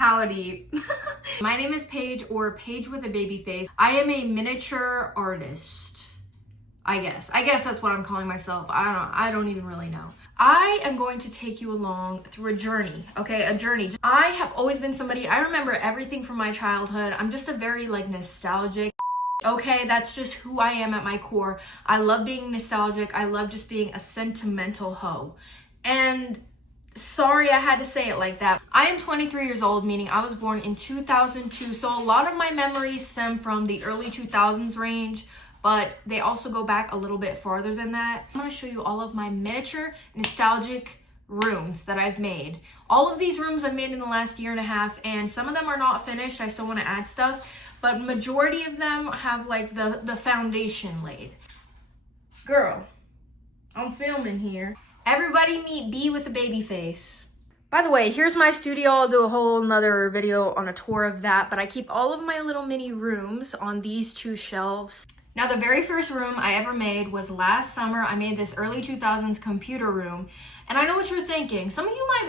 Howdy. My name is Paige, or Paige with a baby face. I am a miniature artist. I guess that's what I'm calling myself. I don't even really know. I am going to take you along through a journey, okay? A journey. I have always been somebody, I remember everything from my childhood. I'm just a very nostalgic, okay? That's just who I am at my core. I love being nostalgic. I love just being a sentimental hoe. And sorry I had to say it like that. I am 23 years old, meaning I was born in 2002. So a lot of my memories stem from the early 2000s range, but they also go back a little bit farther than that. I'm gonna show you all of my miniature nostalgic rooms that I've made. All of these rooms I've made in the last year and a half, and some of them are not finished. I still wanna add stuff, but majority of them have like the foundation laid. Girl, I'm filming here. Everybody meet B with a baby face. By the way, here's my studio. I'll do a whole nother video on a tour of that, but I keep all of my little mini rooms on these two shelves. Now, the very first room I ever made was last summer. I made this early 2000s computer room. And I know what you're thinking. Some of you might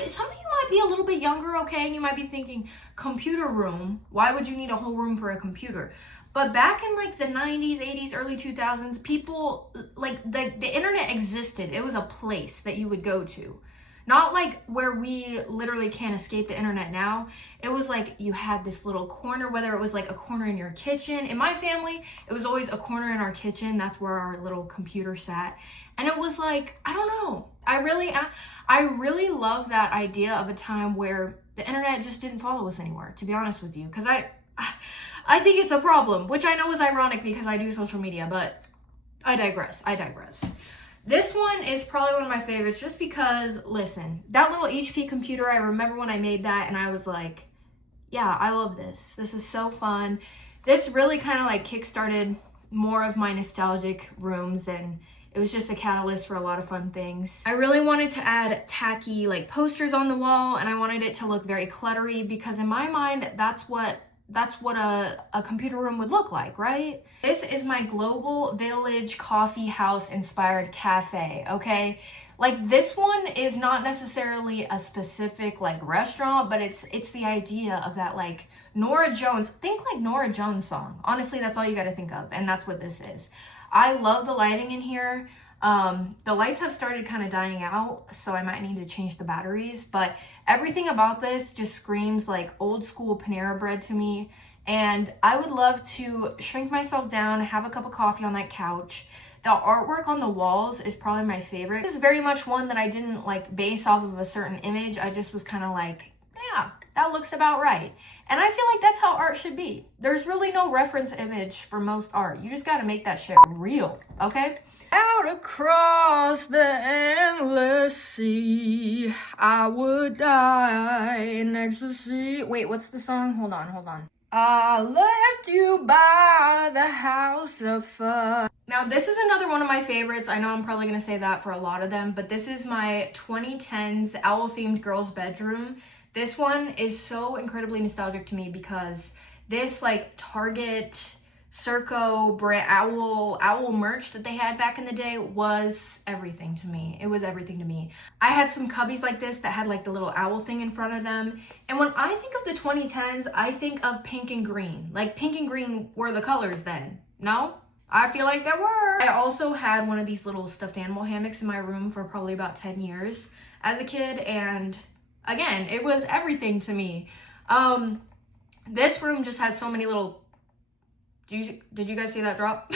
be a little bit younger, okay? And you might be thinking, computer room? Why would you need a whole room for a computer? But back in like the 90s, 80s, early 2000s, people, like the internet existed. It was a place that you would go to. Not like where we literally can't escape the internet now. It was like you had this little corner, whether it was like a corner in your kitchen. In my family, it was always a corner in our kitchen. That's where our little computer sat. And it was like, I don't know. I really love that idea of a time where the internet just didn't follow us anywhere, to be honest with you. Because I think it's a problem, which I know is ironic because I do social media, but I digress. This one is probably one of my favorites just because, listen, that little HP computer, I remember when I made that and I was like, yeah, I love this. This is so fun. This really kind of like kickstarted more of my nostalgic rooms, and it was just a catalyst for a lot of fun things. I really wanted to add tacky like posters on the wall, and I wanted it to look very cluttery because in my mind, that's what a computer room would look like, right? This is my Global Village coffee house inspired cafe, okay? Like, this one is not necessarily a specific like restaurant, but it's the idea of that like Norah Jones, think like Norah Jones song. Honestly, that's all you gotta think of, and that's what this is. I love the lighting in here. The lights have started kind of dying out, so I might need to change the batteries, but everything about this just screams like old school Panera Bread to me. And I would love to shrink myself down, have a cup of coffee on that couch. The artwork on the walls is probably my favorite. This is very much one that I didn't like base off of a certain image. I just was kind of like, yeah, that looks about right. And I feel like that's how art should be. There's really no reference image for most art. You just got to make that shit real, okay? Out across the endless sea, I would die in ecstasy. Wait, what's the song? Hold on. I left you by the house of fun. Now, this is another one of my favorites. I know I'm probably going to say that for a lot of them, but this is my 2010s owl-themed girls' bedroom. This one is so incredibly nostalgic to me because this, like, Target Circo brand owl merch that they had back in the day was everything to me. It was everything to me. I had some cubbies like this that had like the little owl thing in front of them. And when I think of the 2010s, I think of pink and green. Like, pink and green were the colors then. No? I feel like there were. I also had one of these little stuffed animal hammocks in my room for probably about 10 years as a kid. And again, it was everything to me. This room just has so many little, did you guys see that drop?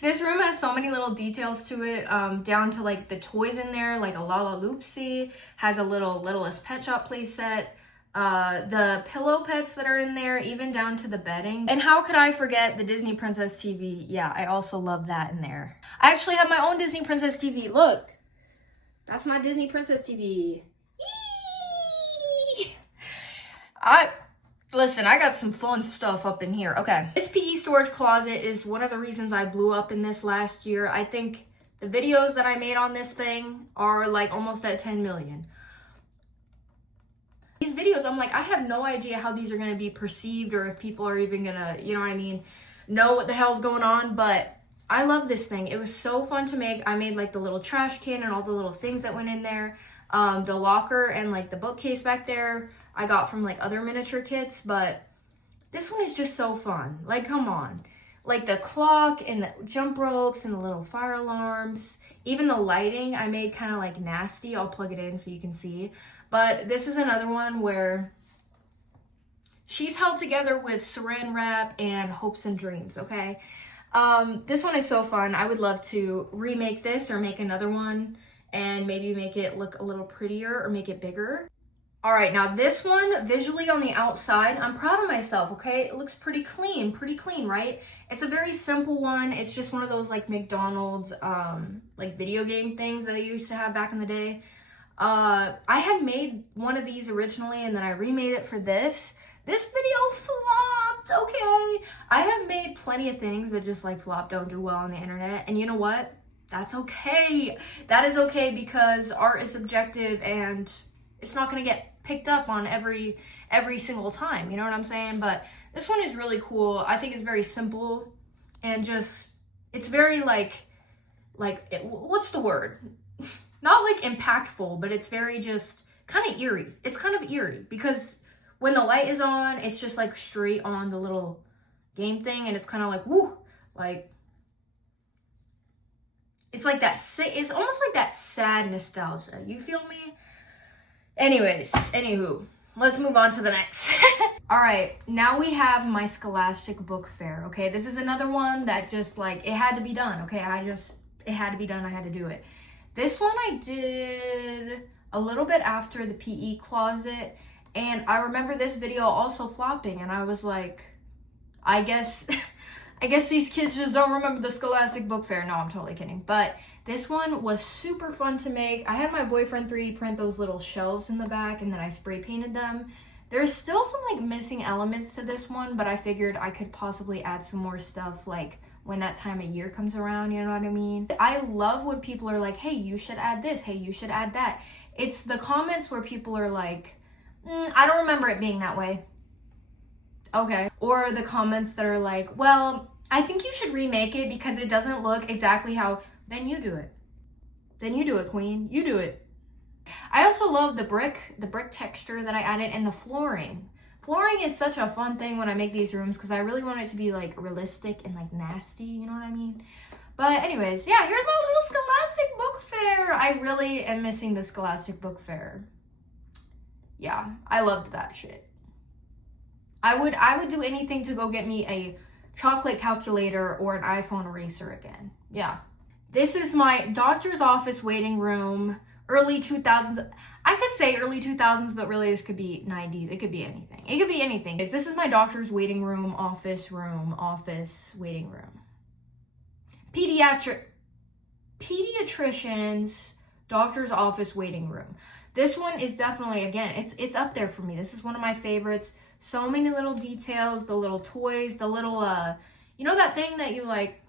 This room has so many little details to it, down to like the toys in there, like a Lala Loopsy, has a little Littlest Pet Shop play set, the pillow pets that are in there, even down to the bedding. And how could I forget the Disney Princess TV? Yeah, I also love that in there. I actually have my own Disney Princess TV. Look, that's my Disney Princess TV. Eee! Listen, I got some fun stuff up in here. Okay. This PE storage closet is one of the reasons I blew up in this last year. I think the videos that I made on this thing are like almost at 10 million. These videos, I'm like, I have no idea how these are going to be perceived or if people are even going to, you know what I mean, know what the hell's going on. But I love this thing. It was so fun to make. I made like the little trash can and all the little things that went in there. The locker and like the bookcase back there. I got from like other miniature kits, but this one is just so fun. Like, come on. Like the clock and the jump ropes and the little fire alarms. Even the lighting I made kind of like nasty. I'll plug it in so you can see. But this is another one where she's held together with saran wrap and hopes and dreams, okay? This one is so fun. I would love to remake this or make another one and maybe make it look a little prettier or make it bigger. All right, now this one, visually on the outside, I'm proud of myself, okay? It looks pretty clean, right? It's a very simple one. It's just one of those like McDonald's like video game things that I used to have back in the day. I had made one of these originally and then I remade it for this. This video flopped, okay? I have made plenty of things that just like flop, don't do well on the internet. And you know what? That's okay. That is okay because art is subjective and it's not gonna get picked up on every single time, you know what I'm saying? But this one is really cool. I think it's very simple and just, it's very like what's the word? Not like impactful, but it's very just kind of eerie. It's kind of eerie because when the light is on, it's just like straight on the little game thing and it's kind of like, woo, like, it's like that, it's almost like that sad nostalgia, you feel me? Anyways, anywho, let's move on to the next. All right, now we have my Scholastic book fair, okay? This is another one that just like, it had to be done, okay? It had to be done, I had to do it. This one I did a little bit after the PE closet, and I remember this video also flopping, and I was like, I guess these kids just don't remember the Scholastic book fair. No, I'm totally kidding. But this one was super fun to make. I had my boyfriend 3D print those little shelves in the back, and then I spray painted them. There's still some like missing elements to this one, but I figured I could possibly add some more stuff like when that time of year comes around, you know what I mean? I love when people are like, hey, you should add this. Hey, you should add that. It's the comments where people are like, I don't remember it being that way. Okay. Or the comments that are like, well, I think you should remake it because it doesn't look exactly how, then you do it. Then you do it, queen. You do it. I also love the brick texture that I added and the flooring. Flooring is such a fun thing when I make these rooms because I really want it to be like realistic and like nasty, you know what I mean? But anyways, yeah, here's my little Scholastic book fair. I really am missing the Scholastic book fair. Yeah, I loved that shit. I would do anything to go get me a chocolate calculator or an iPhone eraser again. Yeah. This is my doctor's office waiting room, early 2000s. I could say early 2000s, but really this could be 90s. It could be anything. It could be anything. This is my doctor's waiting room, office waiting room. Pediatrician's doctor's office waiting room. This one is definitely, again, it's up there for me. This is one of my favorites. So many little details, the little toys, the little, you know that thing that you like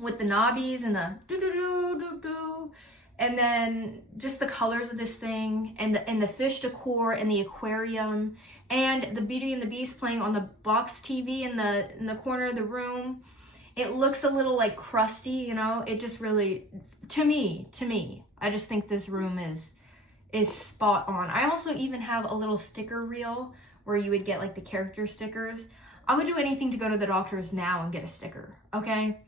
with the knobbies and the do-do-do-do-do, and then just the colors of this thing and the fish decor and the aquarium and the Beauty and the Beast playing on the box TV in the corner of the room. It looks a little like crusty, you know? It just really, to me, I just think this room is spot on. I also even have a little sticker reel where you would get like the character stickers. I would do anything to go to the doctor's now and get a sticker, okay?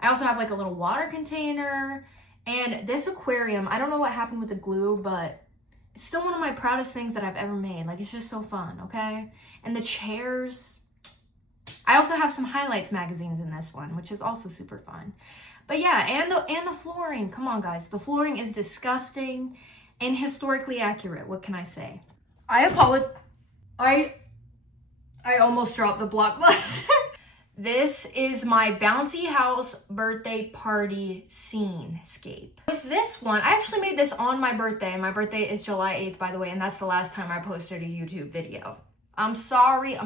I also have like a little water container and this aquarium. I don't know what happened with the glue, but it's still one of my proudest things that I've ever made. Like, it's just so fun, okay? And the chairs. I also have some highlights magazines in this one, which is also super fun. But yeah, and the flooring. Come on, guys. The flooring is disgusting and historically accurate. What can I say? I apologize. I almost dropped the Blockbuster. This is my bouncy house birthday party scenescape. With this one, I actually made this on my birthday. My birthday is July 8th, by the way, and that's the last time I posted a YouTube video. I'm sorry.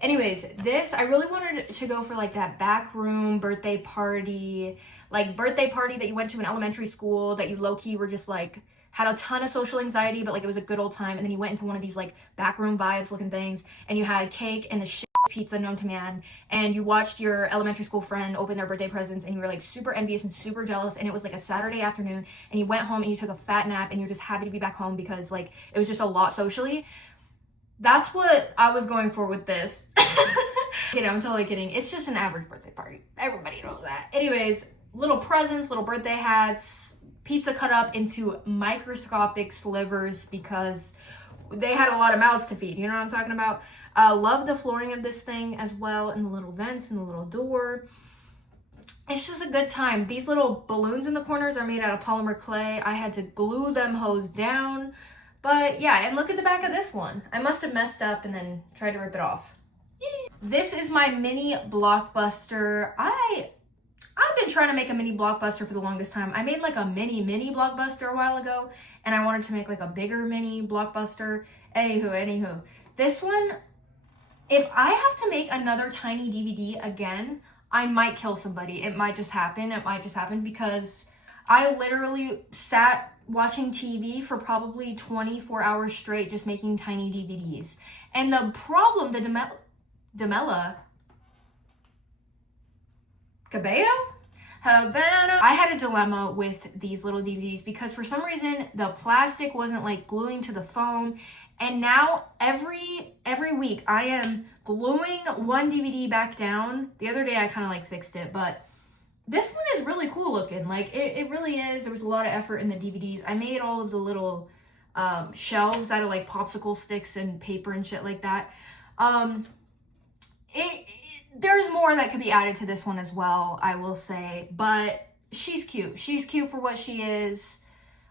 Anyways, this, I really wanted to go for like that back room birthday party, like birthday party that you went to in elementary school that you low-key were just like, had a ton of social anxiety, but like it was a good old time. And then you went into one of these like back room vibes looking things and you had cake and the shit pizza known to man, and you watched your elementary school friend open their birthday presents, and you were like super envious and super jealous, and it was like a Saturday afternoon, and you went home and you took a fat nap, and you're just happy to be back home because like it was just a lot socially. That's what I was going for with this. You know, I'm totally kidding. It's just an average birthday party. Everybody knows that. Anyways, little presents, little birthday hats, pizza cut up into microscopic slivers because they had a lot of mouths to feed. You know what I'm talking about? Love the flooring of this thing as well, and the little vents and the little door. It's just a good time. These little balloons in the corners are made out of polymer clay. I had to glue them hose down. But yeah, and look at the back of this one. I must have messed up and then tried to rip it off. This is my mini Blockbuster. I've been trying to make a mini Blockbuster for the longest time. I made like a mini Blockbuster a while ago, and I wanted to make like a bigger mini Blockbuster. Anywho. This one, if I have to make another tiny DVD again, I might kill somebody. It might just happen. Because I literally sat watching TV for probably 24 hours straight just making tiny DVDs. And the problem, the Havana. I had a dilemma with these little DVDs because for some reason the plastic wasn't like gluing to the foam, and now every week I am gluing one DVD back down. The other day I kind of like fixed it, but this one is really cool looking. Like it really is. There was a lot of effort in the DVDs. I made all of the little shelves out of like popsicle sticks and paper and shit like that. There's more that could be added to this one as well, I will say, but she's cute. She's cute for what she is.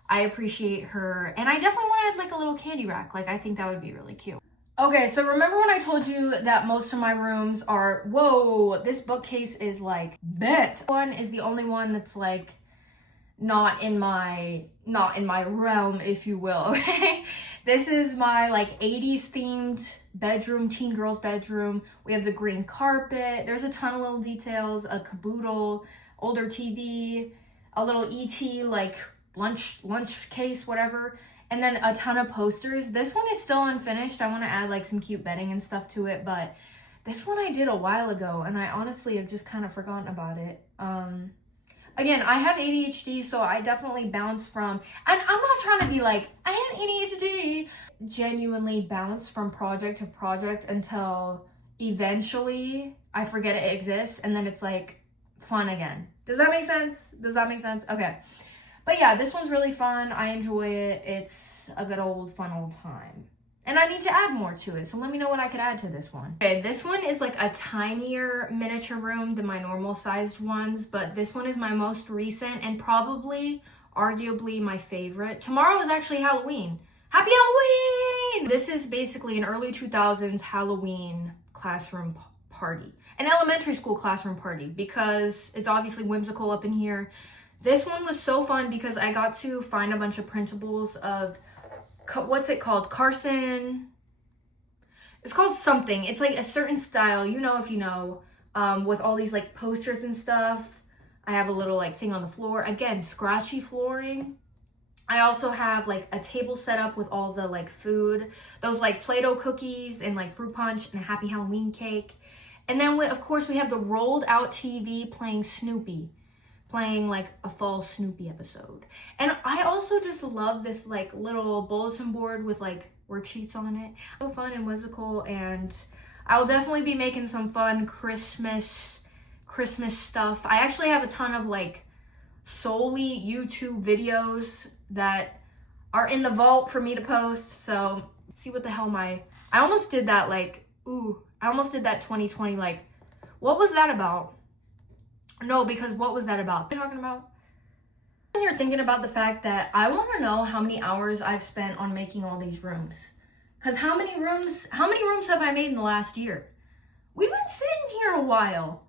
I appreciate her, and I definitely want to add like a little candy rack. Like I think that would be really cute. Okay, so remember when I told you that most of my rooms are, whoa, this bookcase is like bent. One is the only one that's like not in my realm, if you will, okay? This is my like 80s themed bedroom, teen girl's bedroom. We have the green carpet. There's a ton of little details, a caboodle, older TV, a little ET like lunch case, whatever. And then a ton of posters. This one is still unfinished. I want to add like some cute bedding and stuff to it, but this one I did a while ago and I honestly have just kind of forgotten about it. Again, I have ADHD, so I definitely bounce from, and I'm not trying to be like, I have ADHD, genuinely bounce from project to project until eventually I forget it exists, and then it's like fun again. Does that make sense? Okay. But yeah, this one's really fun. I enjoy it. It's a good old fun old time. And I need to add more to it, so let me know what I could add to this one. Okay, this one is like a tinier miniature room than my normal sized ones, but this one is my most recent and probably, arguably, my favorite. Tomorrow is actually Halloween. Happy Halloween! This is basically an early 2000s Halloween classroom party. An elementary school classroom party, because it's obviously whimsical up in here. This one was so fun because I got to find a bunch of printables of, what's it called? Carson. It's called something. It's like a certain style, you know if you know, with all these like posters and stuff. I have a little like thing on the floor. Again, scratchy flooring. I also have like a table set up with all the like food. Those like Play-Doh cookies and like fruit punch and a happy Halloween cake. And then of course we have the rolled out TV playing Snoopy. Playing like a fall Snoopy episode. And I also just love this like little bulletin board with like worksheets on it. So fun and whimsical, and I'll definitely be making some fun Christmas stuff. I actually have a ton of like solely YouTube videos that are in the vault for me to post. So see what the hell I almost did that like, I almost did that 2020 like, what was that about? No, because what was that about? What are you talking about? When you're thinking about the fact that I want to know how many hours I've spent on making all these rooms. Because how many rooms have I made in the last year? We've been sitting here a while.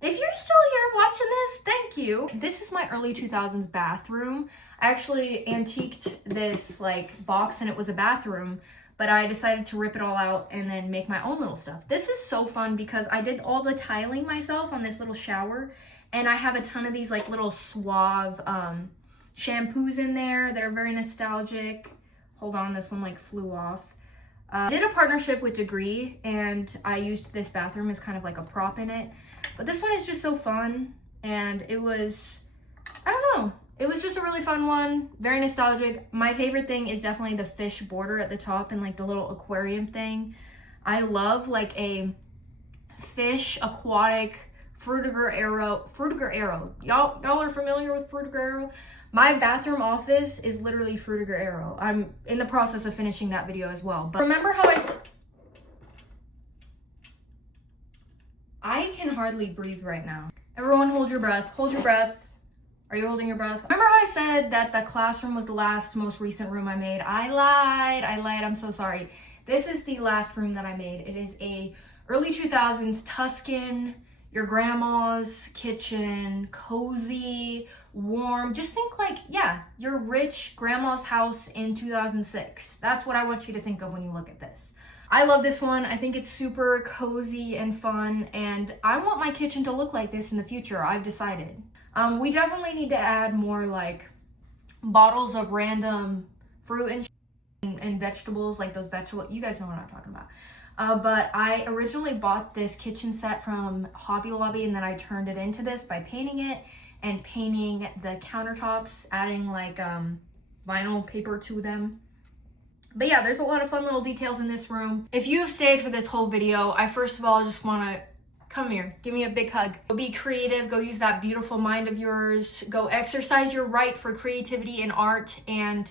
If you're still here watching this, thank you. This is my early 2000s bathroom. I actually antiqued this like box and it was a bathroom, but I decided to rip it all out and then make my own little stuff. This is so fun because I did all the tiling myself on this little shower, and I have a ton of these like little Suave shampoos in there that are very nostalgic. Hold on, this one like flew off. Did a partnership with Degree, and I used this bathroom as kind of like a prop in it. But this one is just so fun, and it was, I don't know, it was just a really fun one, very nostalgic. My favorite thing is definitely the fish border at the top and like the little aquarium thing. I love like a fish aquatic Frutiger Arrow. Y'all are familiar with Frutiger Arrow? My bathroom office is literally Frutiger Arrow. I'm in the process of finishing that video as well. But remember how I can hardly breathe right now. Everyone hold your breath. Hold your breath. Are you holding your breath? Remember how I said that the classroom was the most recent room I made? I lied. I'm so sorry. This is the last room that I made. It is a early 2000s Tuscan, your grandma's kitchen, cozy, warm. Just think like, yeah, your rich grandma's house in 2006. That's what I want you to think of when you look at this. I love this one. I think it's super cozy and fun, and I want my kitchen to look like this in the future. I've decided. We definitely need to add more like bottles of random fruit and vegetables, like those vegetable, you guys know what I'm talking about. But I originally bought this kitchen set from Hobby Lobby, and then I turned it into this by painting it and painting the countertops, adding like vinyl paper to them. But yeah, there's a lot of fun little details in this room. If you have stayed for this whole video, I first of all just want to come here, give me a big hug. Go be creative, go use that beautiful mind of yours, go exercise your right for creativity and art, and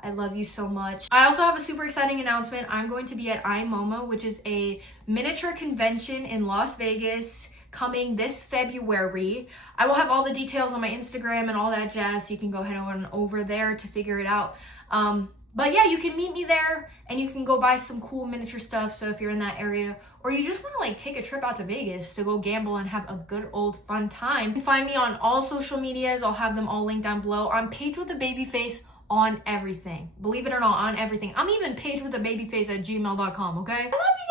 I love you so much. I also have a super exciting announcement. I'm going to be at iMoMA, which is a miniature convention in Las Vegas, coming this February. I will have all the details on my Instagram and all that jazz, so you can go ahead on over there to figure it out. But yeah, you can meet me there and you can go buy some cool miniature stuff. So if you're in that area, or you just want to like take a trip out to Vegas to go gamble and have a good old fun time, you can find me on all social medias. I'll have them all linked down below. I'm Paige with a baby face on everything. Believe it or not, on everything. I'm even paigewithababyface@gmail.com, okay? I love you.